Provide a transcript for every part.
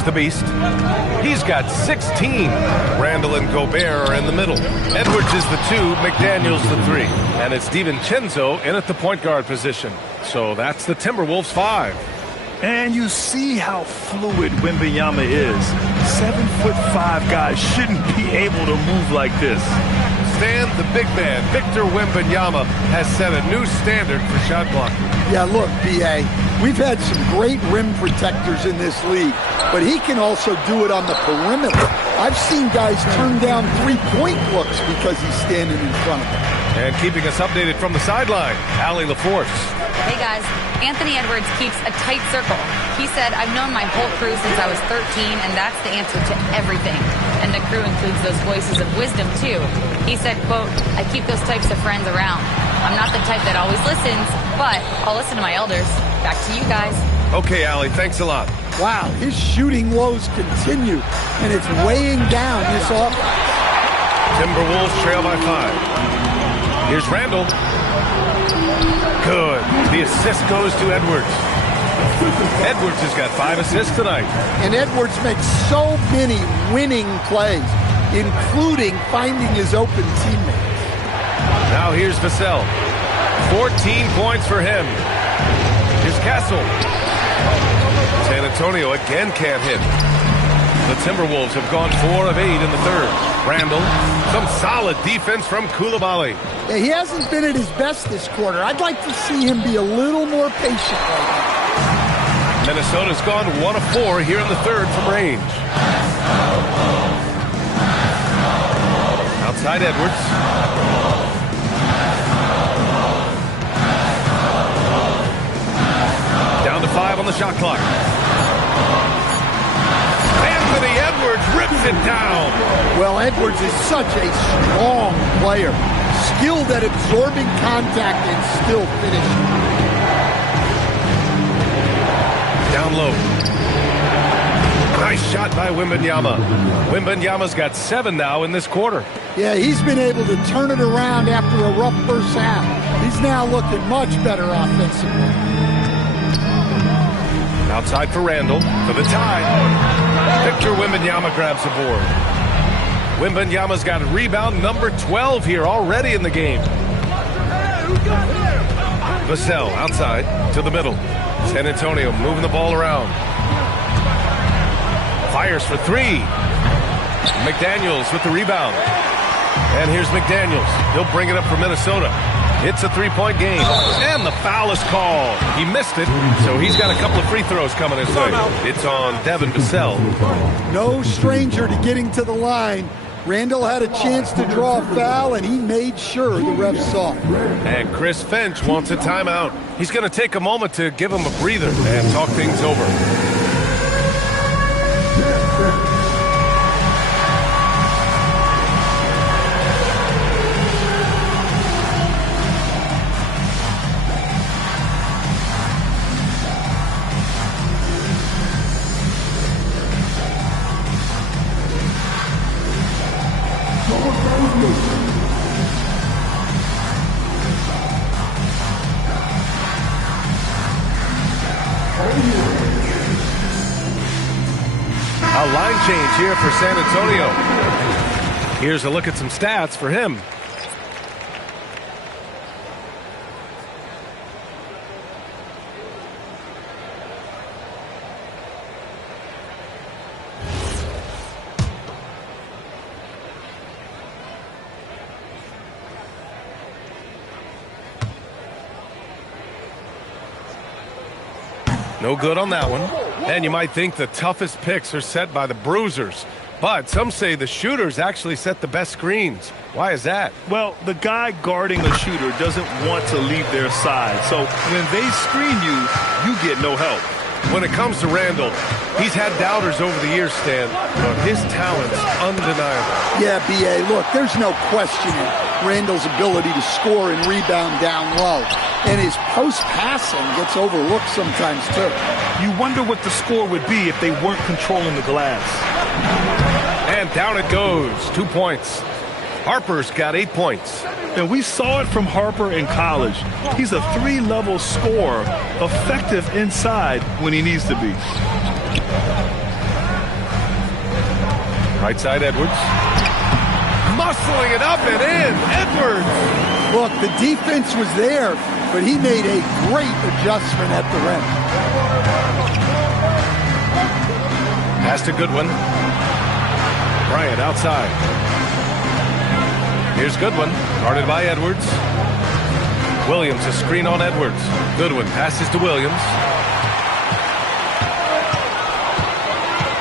Here's the beast. He's got 16. Randall and Gobert are in the middle. Edwards is the 2, McDaniels the 3. And it's DiVincenzo in at the point guard position. So that's the Timberwolves 5. And you see how fluid Wembanyama is. 7'5" guys shouldn't be able to move like this. Stan, the big man, Victor Wembanyama, has set a new standard for shot blocking. Yeah, look, B.A., we've had some great rim protectors in this league, but he can also do it on the perimeter. I've seen guys turn down three-point looks because he's standing in front of them. And keeping us updated from the sideline, Allie LaForce. Hey guys, Anthony Edwards keeps a tight circle. He said, I've known my whole crew since I was 13, and that's the answer to everything. And the crew includes those voices of wisdom, too. He said, quote, I keep those types of friends around. I'm not the type that always listens, but I'll listen to my elders. Back to you guys. Okay, Allie, thanks a lot. Wow, his shooting woes continue, and it's weighing down this offense. Timberwolves trail by 5. Here's Randall. Good. The assist goes to Edwards. Edwards has got 5 assists tonight. And Edwards makes so many winning plays, including finding his open teammates. Now here's Vassell. 14 points for him. Here's Castle. San Antonio again can't hit. The Timberwolves have gone 4 of 8 in the third. Randall, some solid defense from Coulibaly. Yeah, he hasn't been at his best this quarter. I'd like to see him be a little more patient right now. Minnesota's gone 1 of 4 here in the third from range. Outside Edwards. Down to 5 on the shot clock. Anthony Edwards rips it down. Well, Edwards is such a strong player. Skilled at absorbing contact and still finishing. Down low. Nice shot by Wembanyama. Wembanyama's got 7 now in this quarter. Yeah, he's been able to turn it around after a rough first half. He's now looking much better offensively. Outside for Randall for the tie. Victor Wembanyama grabs the board. Wembanyama's got rebound number 12 here already in the game. Vassell outside to the middle. San Antonio moving the ball around. Fires for 3. McDaniels with the rebound. And here's McDaniels. He'll bring it up for Minnesota. It's a 3-point game. And the foul is called. He missed it, so he's got a couple of free throws coming his way. It's on Devin Vassell. No stranger to getting to the line. Randall had a chance to draw a foul, and he made sure the ref saw it. And Chris Finch wants a timeout. He's going to take a moment to give him a breather and talk things over. A line change here for San Antonio. Here's a look at some stats for him. No good on that one. And you might think the toughest picks are set by the bruisers. But some say the shooters actually set the best screens. Why is that? Well, the guy guarding the shooter doesn't want to leave their side. So when they screen you, you get no help. When it comes to Randall, he's had doubters over the years, Stan, but his talent's undeniable. Yeah, B.A., look, there's no questioning Randall's ability to score and rebound down low. And his post-passing gets overlooked sometimes, too. You wonder what the score would be if they weren't controlling the glass. And down it goes. 2 points. Harper's got 8 points. And we saw it from Harper in college. He's a 3-level scorer, effective inside when he needs to be. Right side, Edwards. Muscling it up and in. Edwards. Look, the defense was there, but he made a great adjustment at the rim. Pass to Goodwin. Bryant outside. Here's Goodwin, guarded by Edwards. Williams, a screen on Edwards. Goodwin passes to Williams.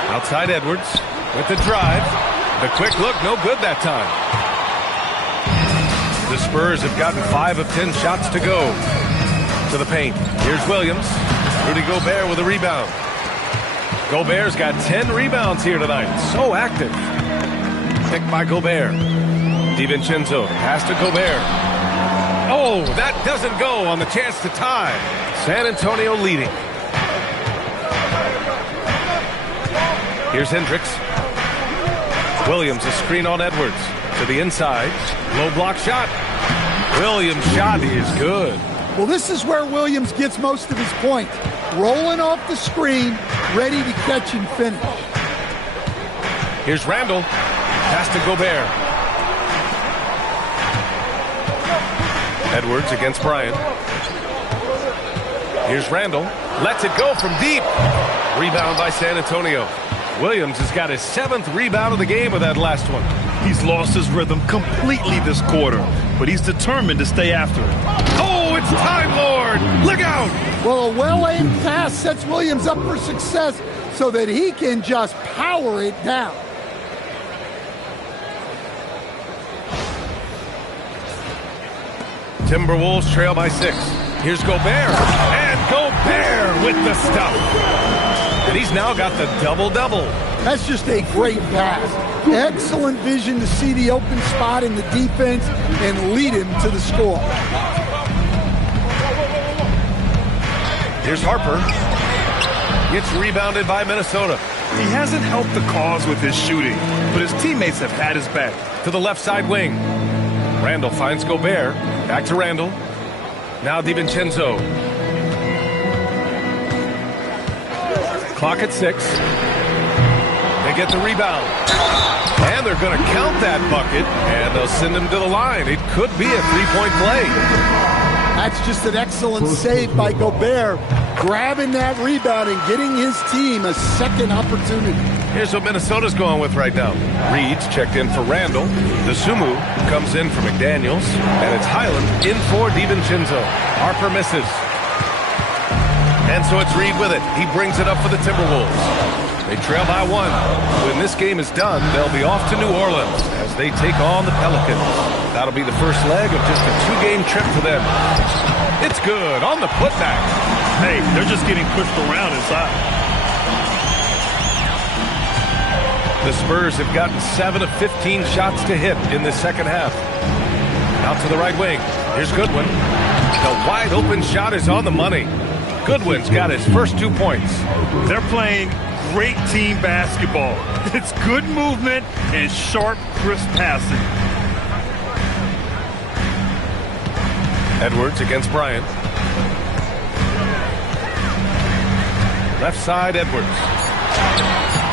Outside Edwards with the drive. The quick look, no good that time. The Spurs have gotten 5 of 10 shots to go to the paint. Here's Williams. Rudy Gobert with a rebound. Gobert's got 10 rebounds here tonight. So active. Picked by Gobert. DiVincenzo, pass to Gobert. Oh, that doesn't go on the chance to tie. San Antonio leading. Here's Hendricks. Williams, a screen on Edwards. To the inside. Low block shot. Williams' shot is good. Well, this is where Williams gets most of his points. Rolling off the screen, ready to catch and finish. Here's Randall. Pass to Gobert. Edwards against Bryant. Here's Randall. Lets it go from deep. Rebound by San Antonio. Williams has got his 7th rebound of the game with that last one. He's lost his rhythm completely this quarter, but he's determined to stay after it. Oh, it's Time Lord. Look out. Well, a well-aimed pass sets Williams up for success so that he can just power it down. Timberwolves trail by 6. Here's Gobert. And Gobert with the stuff. And he's now got the double-double. That's just a great pass. Excellent vision to see the open spot in the defense and lead him to the score. Here's Harper. Gets rebounded by Minnesota. He hasn't helped the cause with his shooting, but his teammates have had his back. To the left side wing. Randall finds Gobert. Back to Randall. Now DiVincenzo. Clock at 6. They get the rebound. And they're going to count that bucket, and they'll send him to the line. It could be a three-point play. That's just an excellent save by Gobert, grabbing that rebound and getting his team a second opportunity. Here's what Minnesota's going with right now. Reed's checked in for Randall. The Sumu comes in for McDaniels. And it's Highland in for DiVincenzo. Harper misses. And so it's Reed with it. He brings it up for the Timberwolves. They trail by 1. When this game is done, they'll be off to New Orleans as they take on the Pelicans. That'll be the first leg of just a 2-game trip for them. It's good on the putback. Hey, they're just getting pushed around inside. The Spurs have gotten 7 of 15 shots to hit in the second half. Out to the right wing. Here's Goodwin. The wide open shot is on the money. Goodwin's got his first 2 points. They're playing great team basketball. It's good movement and sharp, crisp passing. Edwards against Bryant. Left side, Edwards.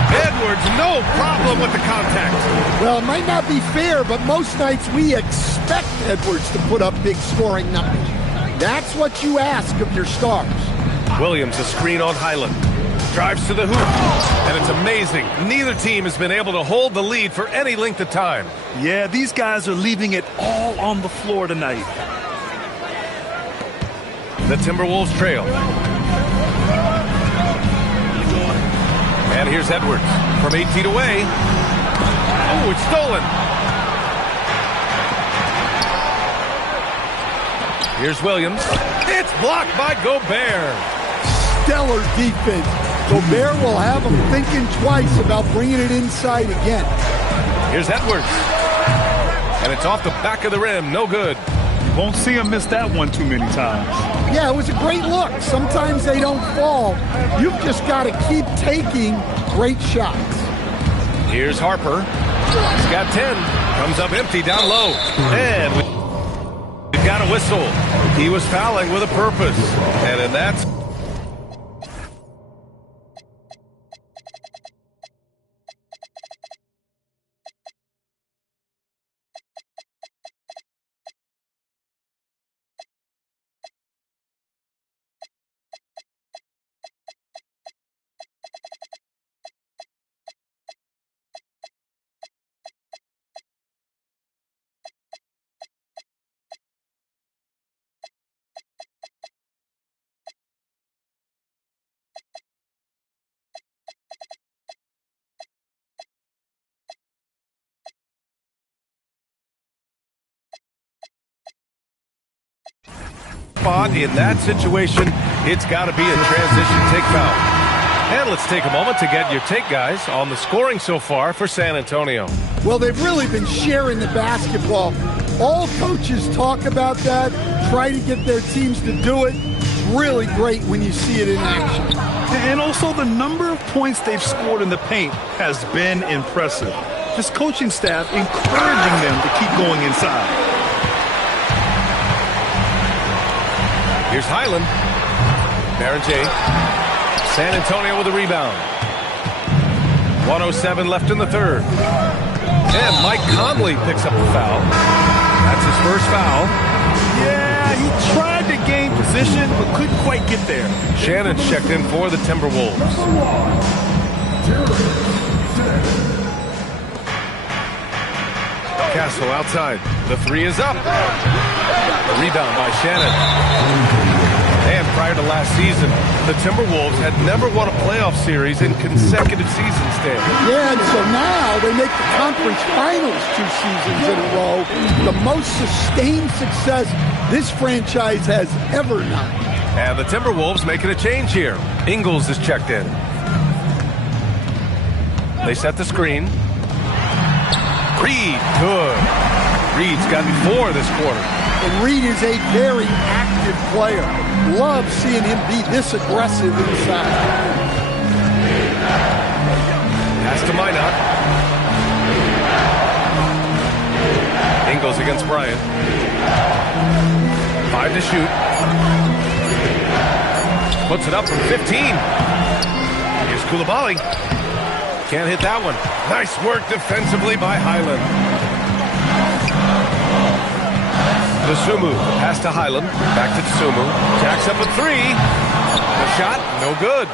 Edwards, no problem with the contact. Well, it might not be fair, but most nights we expect Edwards to put up big scoring numbers. That's what you ask of your stars. Williams, a screen on Highland. Drives to the hoop. And it's amazing. Neither team has been able to hold the lead for any length of time. Yeah, these guys are leaving it all on the floor tonight. The Timberwolves trail. And here's Edwards from 8 feet away. Oh, it's stolen. Here's Williams. It's blocked by Gobert. Stellar defense. Gobert will have him thinking twice about bringing it inside again. Here's Edwards. And it's off the back of the rim. No good. You won't see him miss that one too many times. Yeah, it was a great look. Sometimes they don't fall. You've just got to keep taking great shots. Here's Harper. He's got 10. Comes up empty down low. And we've got a whistle. He was fouling with a purpose. And that's spot in that situation, it's got to be a transition take foul. And let's take a moment to get your take, guys, on the scoring so far for San Antonio. Well, they've really been sharing the basketball. All coaches talk about that, try to get their teams to do it. Really great when you see it in action. And also the number of points they've scored in the paint has been impressive. This coaching staff encouraging them to keep going inside. Here's Highland. Baron J. San Antonio with a rebound. 1:07 left in the third. And Mike Conley picks up the foul. That's his first foul. Yeah, he tried to gain position, but couldn't quite get there. Shannon's checked in for the Timberwolves. Castle outside. The three is up. A rebound by Shannon. And prior to last season, the Timberwolves had never won a playoff series in consecutive seasons, Dan. Yeah, and so now they make the conference finals 2 seasons in a row. The most sustained success this franchise has ever known. And the Timberwolves making a change here. Ingles is checked in. They set the screen. Reed, good. Reed's gotten 4 this quarter. And Reed is a very active player. Love seeing him be this aggressive inside. Pass to Minot. Ingles against Bryant. 5 to shoot. Puts it up from 15. Here's Coulibaly. Can't hit that one. Nice work defensively by Highland. Dosunmu, pass to Highland. Back to Dosunmu. Jacks up a 3. The shot, no good.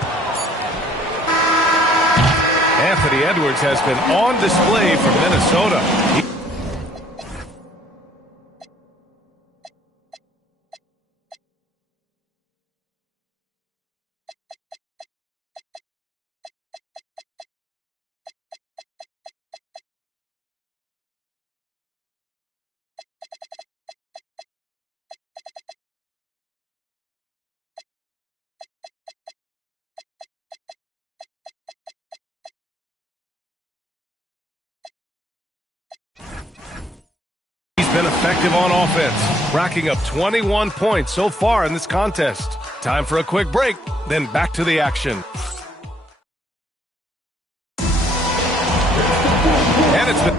Anthony Edwards has been on display for Minnesota. Been effective on offense, racking up 21 points so far in this contest. Time for a quick break, then back to the action. And it's been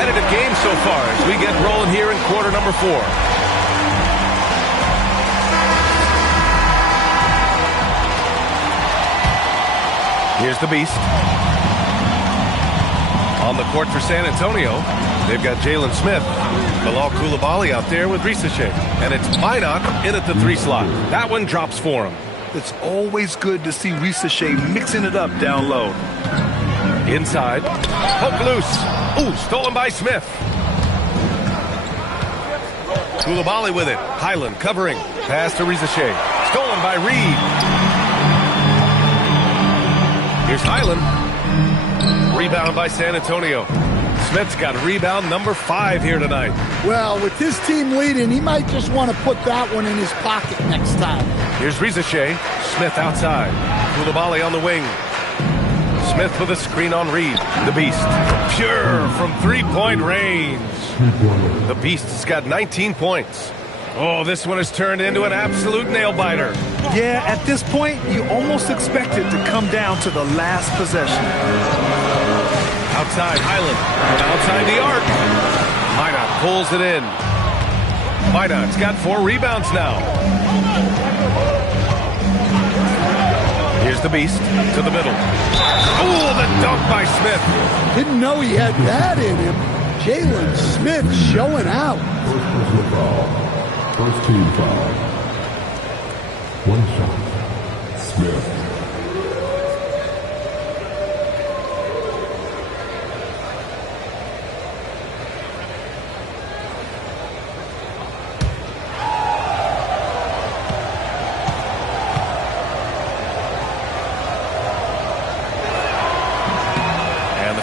competitive game so far as we get rolling here in quarter number 4. Here's the Beast. On the court for San Antonio, they've got Jalen Smith. Bilal Coulibaly out there with Ricochet. And it's Minot in at the 3 slot. That one drops for him. It's always good to see Ricochet mixing it up down low. Inside. Poke loose. Ooh, stolen by Smith. Coulibaly with it. Highland covering. Pass to Ricochet. Stolen by Reed. Here's Highland. Rebound by San Antonio. Smith's got rebound number 5 here tonight. Well, with this team leading, he might just want to put that one in his pocket next time. Here's Ricochet. Smith outside. Coulibaly on the wing. Smith with a screen on Reed. The Beast. Pure from 3-point range. The Beast's got 19 points. Oh, this one has turned into an absolute nail-biter. Yeah, at this point, you almost expect it to come down to the last possession. Outside Highland. Outside the arc. Minot pulls it in. Minot's got 4 rebounds now. Here's the Beast to the middle. Oh, the dunk by Smith. Didn't know he had that in him. Jalen Smith showing out. First team foul. 1 shot. Smith.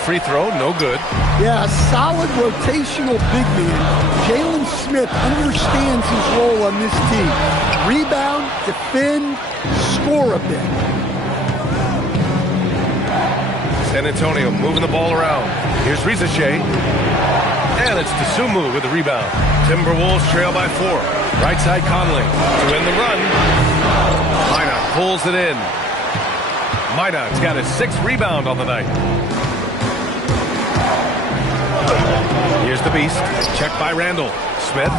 Free throw, no good. Yeah, a solid rotational big man. Jalen Smith understands his role on this team. Rebound, defend, score a bit. San Antonio moving the ball around. Here's Ricochet. And it's Dosunmu with the rebound. Timberwolves trail by 4. Right side Conley to win the run. Minot pulls it in. Minot's got his 6th rebound on the night. Here's the Beast. Checked by Randall. Smith.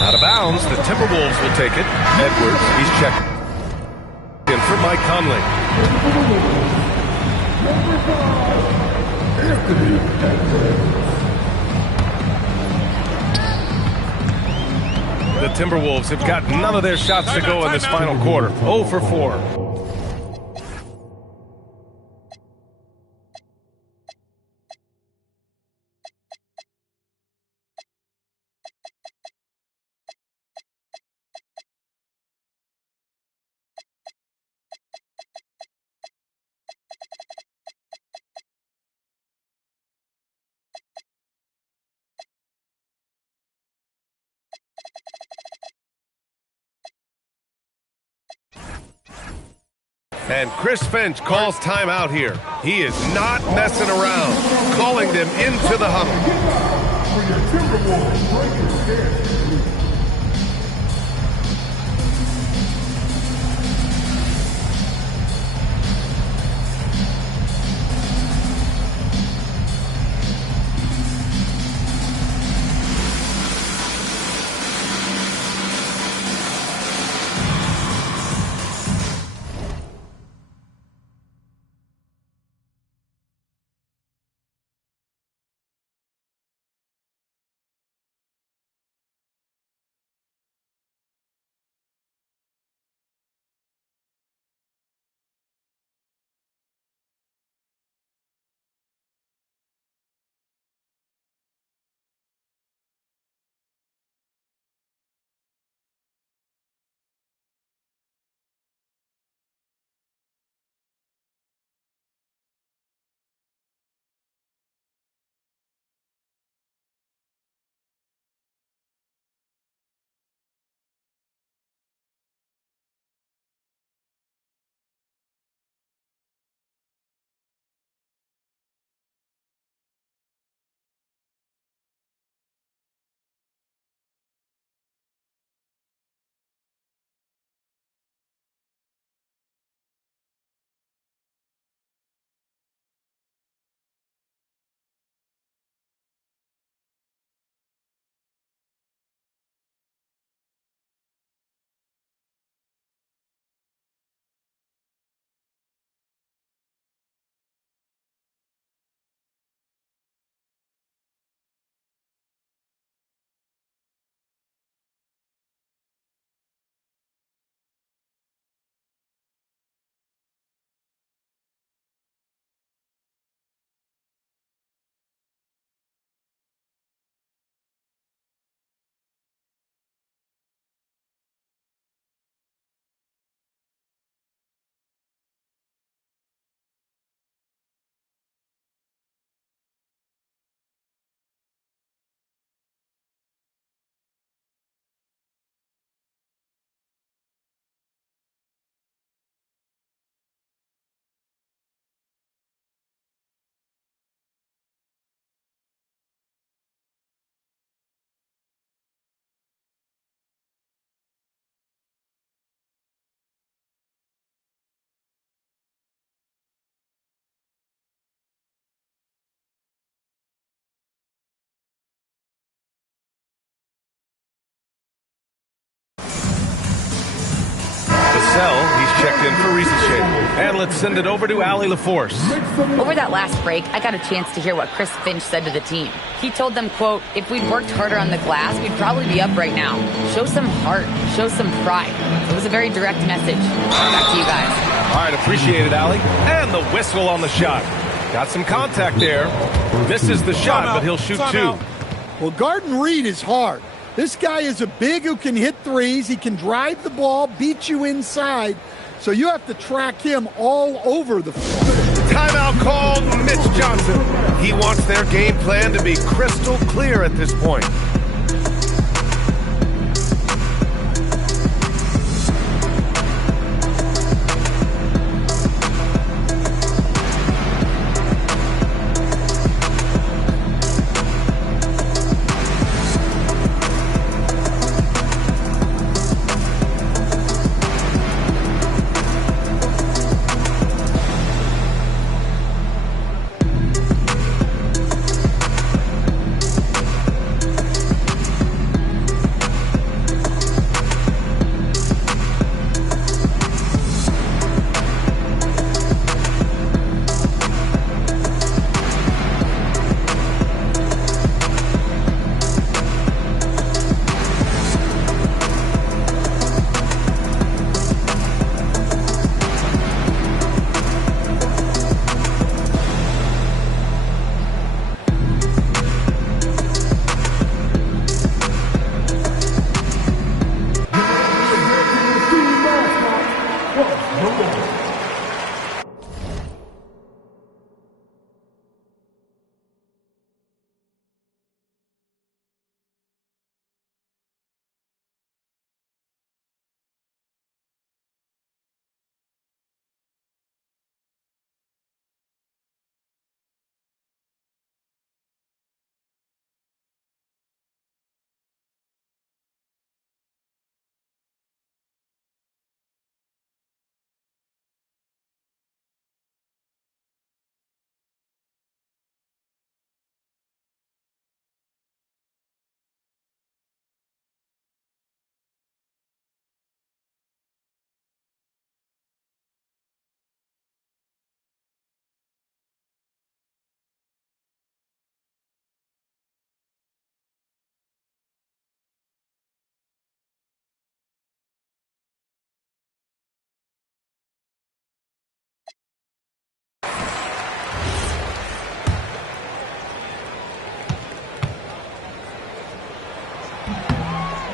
Out of bounds. The Timberwolves will take it. Edwards. He's checked in for Mike Conley. The Timberwolves have got none of their shots to go in this final quarter. 0 for 4. And Chris Finch calls timeout here. He is not messing around, calling them into the huddle. checked in for Risache. And let's send it over to Allie LaForce. Over that last break, I got a chance to hear what Chris Finch said to the team. He told them, quote, if we'd worked harder on the glass, we'd probably be up right now. Show some heart. Show some pride. It was a very direct message. Back to you guys. All right, appreciate it, Allie. And the whistle on the shot. Got some contact there. This is the shot, but he'll shoot two. Well, guarding Reed is hard. This guy is a big who can hit threes. He can drive the ball, beat you inside. So you have to track him all over the floor. Timeout called Mitch Johnson. He wants their game plan to be crystal clear at this point.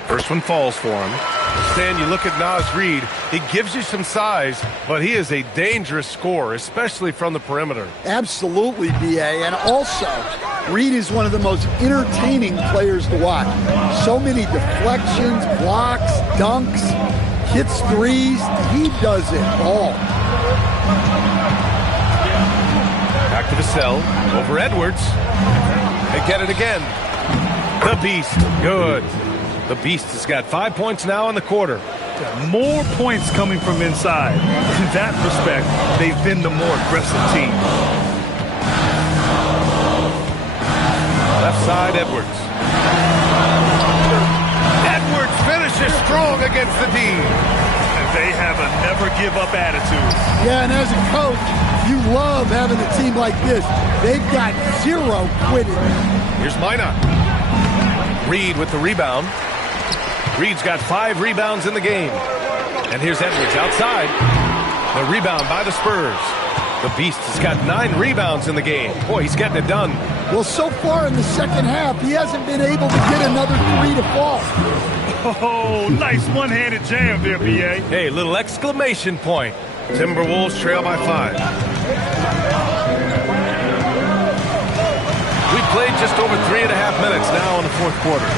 First one falls for him. Stan, you look at Naz Reid, he gives you some size, but he is a dangerous scorer, especially from the perimeter. Absolutely, B.A. And also, Reid is one of the most entertaining players to watch. So many deflections, blocks, dunks, hits threes. He does it all. Back to Vassell, over Edwards. They get it again. The Beast, good. The Beast has got 5 points now in the quarter. More points coming from inside. In that respect, they've been the more aggressive team. Left side, Edwards. Edwards finishes strong against the D. They have a never-give-up attitude. Yeah, and as a coach, you love having a team like this. They've got zero quitting. Here's Minot. Reid with the rebound. Reid's got 5 rebounds in the game. And here's Edwards outside. The rebound by the Spurs. The Beast has got 9 rebounds in the game. Boy, he's getting it done. Well, so far in the second half, he hasn't been able to get another 3 to fall. Oh, nice one-handed jam there, B.A. Hey, little exclamation point. Timberwolves trail by 5. We've played just over 3.5 minutes now in the fourth quarter.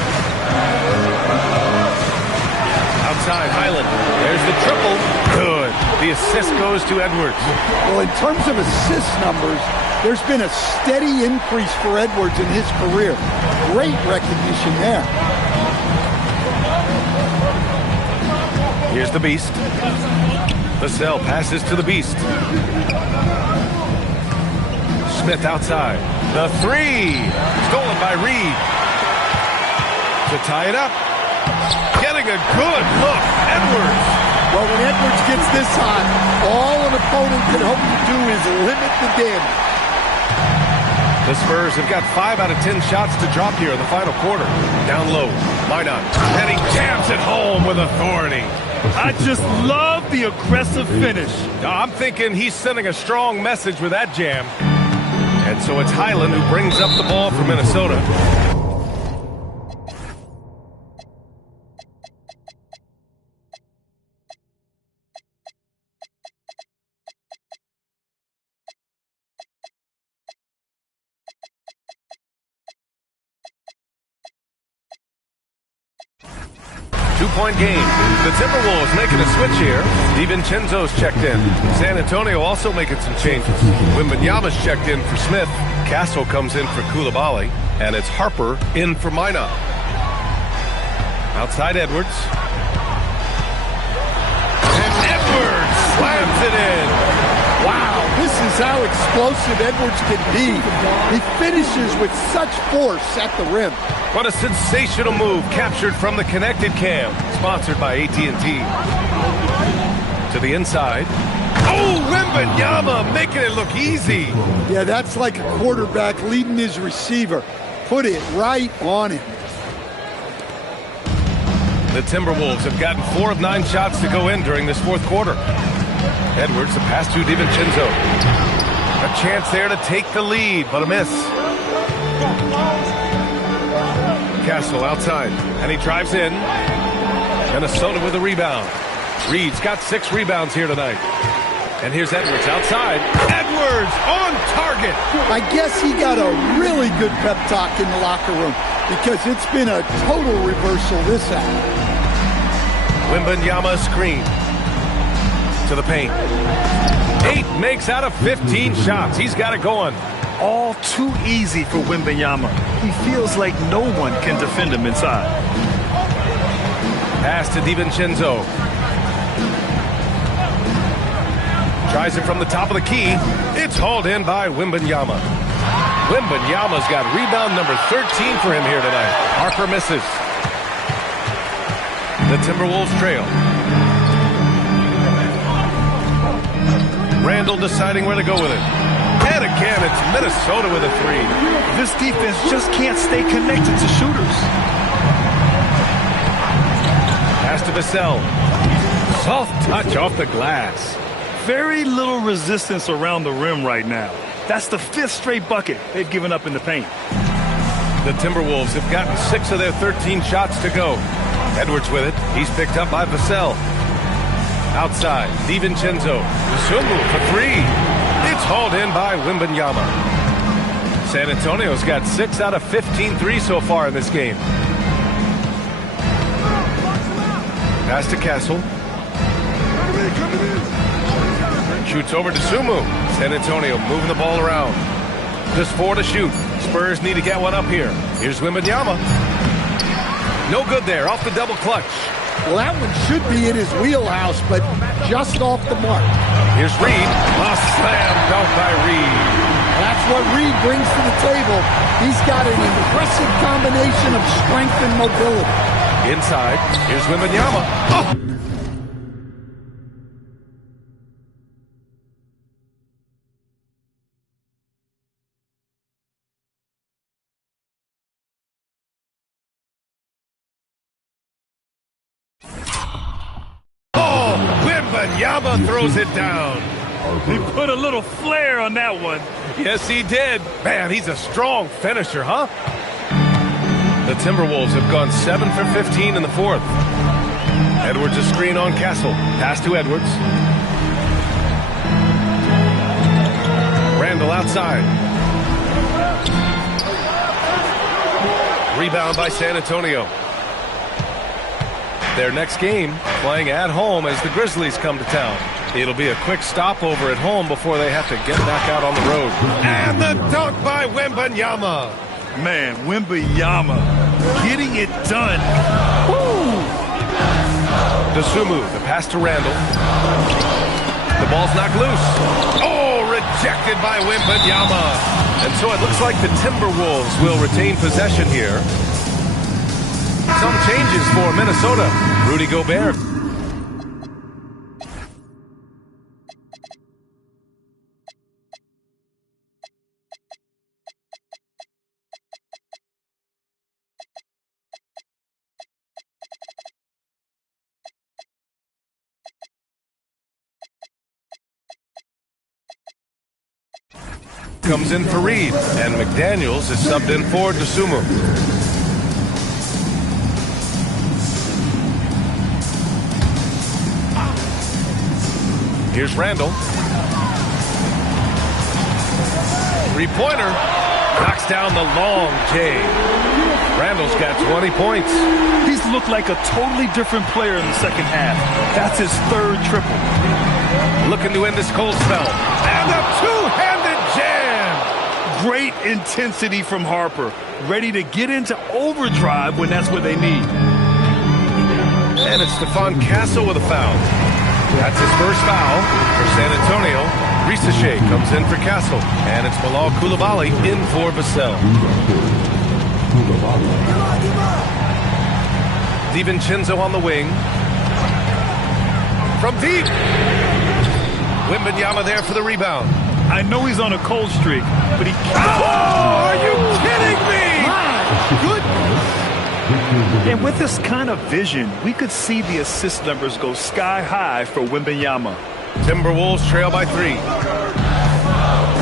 Outside, Highland. There's the triple. Good. The assist goes to Edwards. Well, in terms of assist numbers, there's been a steady increase for Edwards in his career. Great recognition there. Here's the Beast. Vassell passes to the Beast. Smith outside. The 3. Stolen by Reid. To tie it up. Getting a good look. Edwards. Well, when Edwards gets this hot, all an opponent can hope to do is limit the damage. The Spurs have got 5 out of 10 shots to drop here in the final quarter. Down low, Minot, and he jams it home with authority. I just love the aggressive finish. I'm thinking he's sending a strong message with that jam. And so it's Highland who brings up the ball for Minnesota. Two-point game. The Timberwolves making a switch here. DiVincenzo's checked in. San Antonio also making some changes. Wembanyama's checked in for Smith. Castle comes in for Coulibaly. And it's Harper in for Minot. Outside Edwards. And Edwards slams it in. Wow, this is how explosive Edwards can be. He finishes with such force at the rim. What a sensational move captured from the connected cam. Sponsored by AT&T. To the inside. Oh, Wembanyama making it look easy. Yeah, that's like a quarterback leading his receiver. Put it right on him. The Timberwolves have gotten 4 of 9 shots to go in during this fourth quarter. Edwards, the pass to DiVincenzo. A chance there to take the lead, but a miss. Castle outside, and he drives in. Minnesota with a rebound. Reed's got 6 rebounds here tonight. And here's Edwards outside. Edwards on target. I guess he got a really good pep talk in the locker room because it's been a total reversal this half. Wembanyama screen. To the paint. 8 makes out of 15 shots. He's got it going. All too easy for Wembanyama. He feels like no one can defend him inside. Pass to DiVincenzo. Tries it from the top of the key. It's hauled in by Wembanyama. Wembanyama's got rebound number 13 for him here tonight. Harper misses. The Timberwolves trail. Randall deciding where to go with it. And again, it's Minnesota with a 3. This defense just can't stay connected to shooters. Pass to Vassell. Soft touch off the glass. Very little resistance around the rim right now. That's the 5th straight bucket they've given up in the paint. The Timberwolves have gotten 6 of their 13 shots to go. Edwards with it. He's picked up by Vassell. Outside, DiVincenzo. Sumu for 3. It's hauled in by Wembanyama. San Antonio's got 6 out of 15 threes so far in this game. Pass to Castle. Shoots over to Sumu. San Antonio moving the ball around. Just 4 to shoot. Spurs need to get one up here. Here's Wembanyama. No good there, off the double clutch. Well, that one should be in his wheelhouse, but just off the mark. Here's Reed. A slam dunk by Reed. That's what Reed brings to the table. He's got an impressive combination of strength and mobility. Inside, here's Wembanyama. Oh! Wembanyama throws it down. He put a little flair on that one. Yes, he did. Man, he's a strong finisher, huh? The Timberwolves have gone 7 for 15 in the fourth. Edwards a screen on Castle. Pass to Edwards. Randall outside. Rebound by San Antonio. Their next game playing at home as the Grizzlies come to town. It'll be a quick stopover at home before they have to get back out on the road. And the dunk by Wembanyama. Man, Wembanyama getting it done. Woo! DeSumo, the pass to Randall. The ball's knocked loose. Oh, rejected by Wembanyama. And so it looks like the Timberwolves will retain possession here. Some changes for Minnesota. Rudy Gobert. Comes in for Reed, and McDaniels is subbed in for Dosunmu. Here's Randall. Three-pointer. Knocks down the long J. Randall's got 20 points. He's looked like a totally different player in the second half. That's his third triple. Looking to end this cold spell. And a two-handed jam! Great intensity from Harper. Ready to get into overdrive when that's what they need. And it's Stephon Castle with a foul. That's his first foul for San Antonio. Risache comes in for Castle. And it's Bilal Coulibaly in for Vassell. DiVincenzo on the wing. From deep. Wembanyama there for the rebound. I know he's on a cold streak, but he can't. Oh, are you kidding me? My goodness. And with this kind of vision, we could see the assist numbers go sky high for Wembanyama. Timberwolves trail by 3.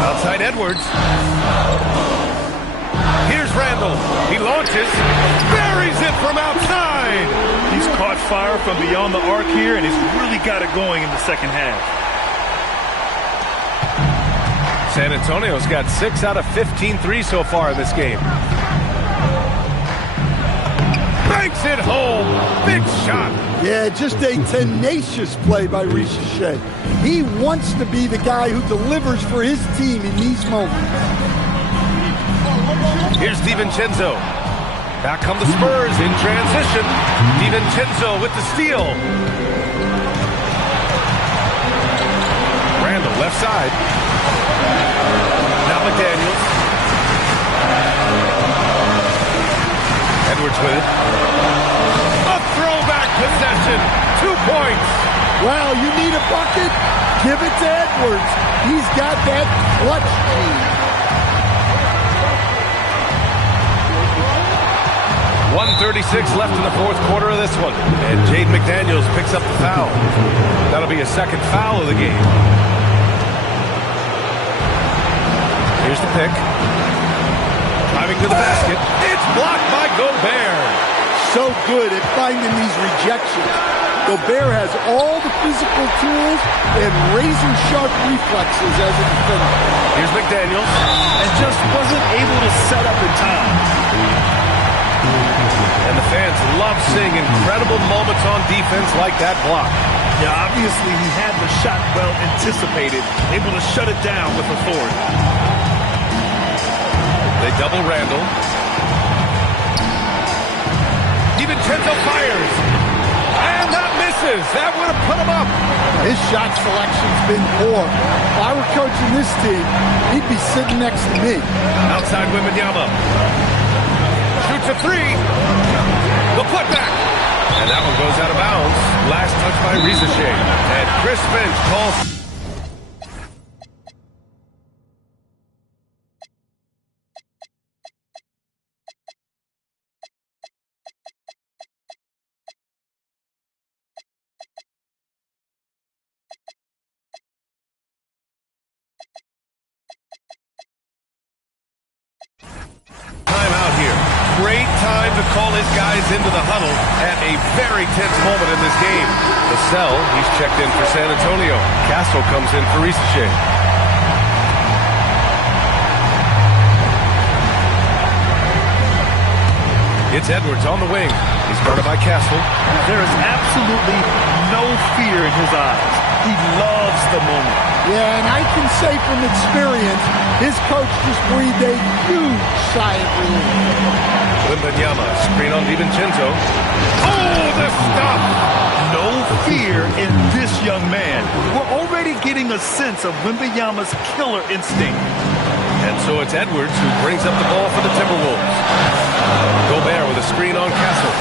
Outside Edwards. Here's Randall. He launches. Buries it from outside. He's caught fire from beyond the arc here, and he's really got it going in the second half. San Antonio's got 6 out of 15 threes so far in this game. Banks it home. Big shot. Yeah, just a tenacious play by Risache. He wants to be the guy who delivers for his team in these moments. Here's DiVincenzo. Back come the Spurs in transition. DiVincenzo with the steal. Randall left side. Now McDaniels. Edwards with it. A throwback possession. 2 points. Well, you need a bucket? Give it to Edwards. He's got that clutch gene. 1:36 left in the fourth quarter of this one. And Jaden McDaniels picks up the foul. That'll be his second foul of the game. Here's the pick. Driving to the basket. It's blocked by Gobert. So good at finding these rejections. Gobert has all the physical tools and razor-sharp reflexes as a defender. Here's McDaniels. And just wasn't able to set up in time. And the fans love seeing incredible moments on defense like that block. Yeah, obviously he had the shot well anticipated, able to shut it down with authority. They double Randall. DiVincenzo fires. And that misses. That would have put him up. His shot selection's been poor. If I were coaching this team, he'd be sitting next to me. Outside Wembanyama. Shoots a 3. The putback. And that one goes out of bounds. Last touch by Risache. And Chris Finch calls. Timeout here. Great time to call his guys into the huddle at a very tense moment in this game. Vassell, he's checked in for San Antonio. Castle comes in for Risache. It's Edwards on the wing. He's guarded by Castle. There is absolutely no fear in his eyes. He loves the moment. Yeah, and I can say from experience, his coach just breathed a huge sigh of relief. Wembanyama, screen on DiVincenzo. Oh, the stop! No fear in this young man. We're already getting a sense of Wembanyama's killer instinct. And so it's Edwards who brings up the ball for the Timberwolves. Gobert with a screen on Castle.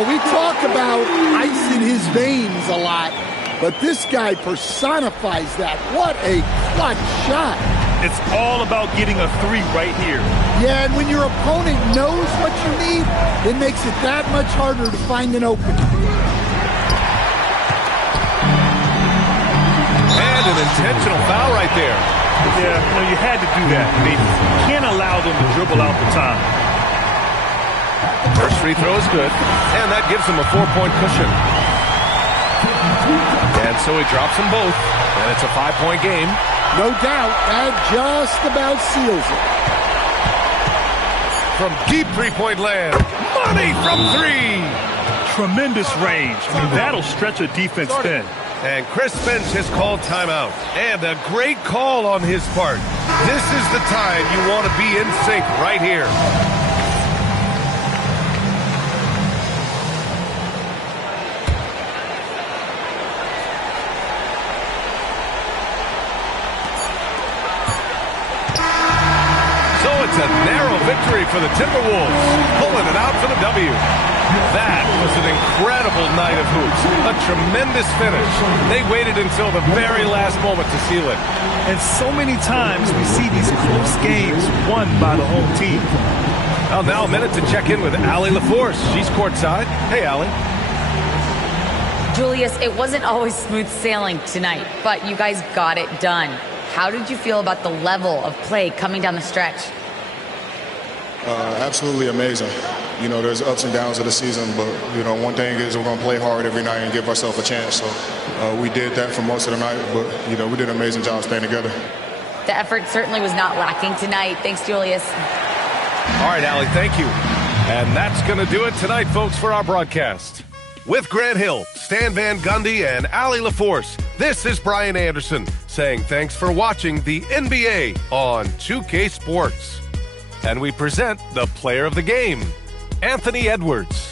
Well, we talk about ice in his veins a lot, but this guy personifies that. What a clutch shot. It's all about getting a three right here. Yeah, and when your opponent knows what you need, it makes it that much harder to find an opening. And an intentional foul right there. Yeah, you had to do that. They can't allow them to dribble out the time. First free throw is good, and that gives him a 4-point cushion. And so he drops them both, and it's a 5-point game. No doubt, that just about seals it. From deep three-point land, money from three. Tremendous range. I mean, that'll stretch a defense thin. And Chris Finch has called timeout. And a great call on his part. This is the time you want to be in sync right here. It's a narrow victory for the Timberwolves, pulling it out for the W. That was an incredible night of hoops, a tremendous finish. They waited until the very last moment to seal it. And so many times we see these close games won by the home team. Well, now a minute to check in with Allie LaForce. She's courtside. Hey, Allie. Julius, it wasn't always smooth sailing tonight, but you guys got it done. How did you feel about the level of play coming down the stretch? Absolutely amazing. There's ups and downs of the season, but, one thing is we're going to play hard every night and give ourselves a chance. So we did that for most of the night, but, we did an amazing job staying together. The effort certainly was not lacking tonight. Thanks, Julius. All right, Allie, thank you. And that's going to do it tonight, folks, for our broadcast. With Grant Hill, Stan Van Gundy, and Allie LaForce, this is Brian Anderson saying thanks for watching the NBA on 2K Sports. And we present the player of the game, Anthony Edwards.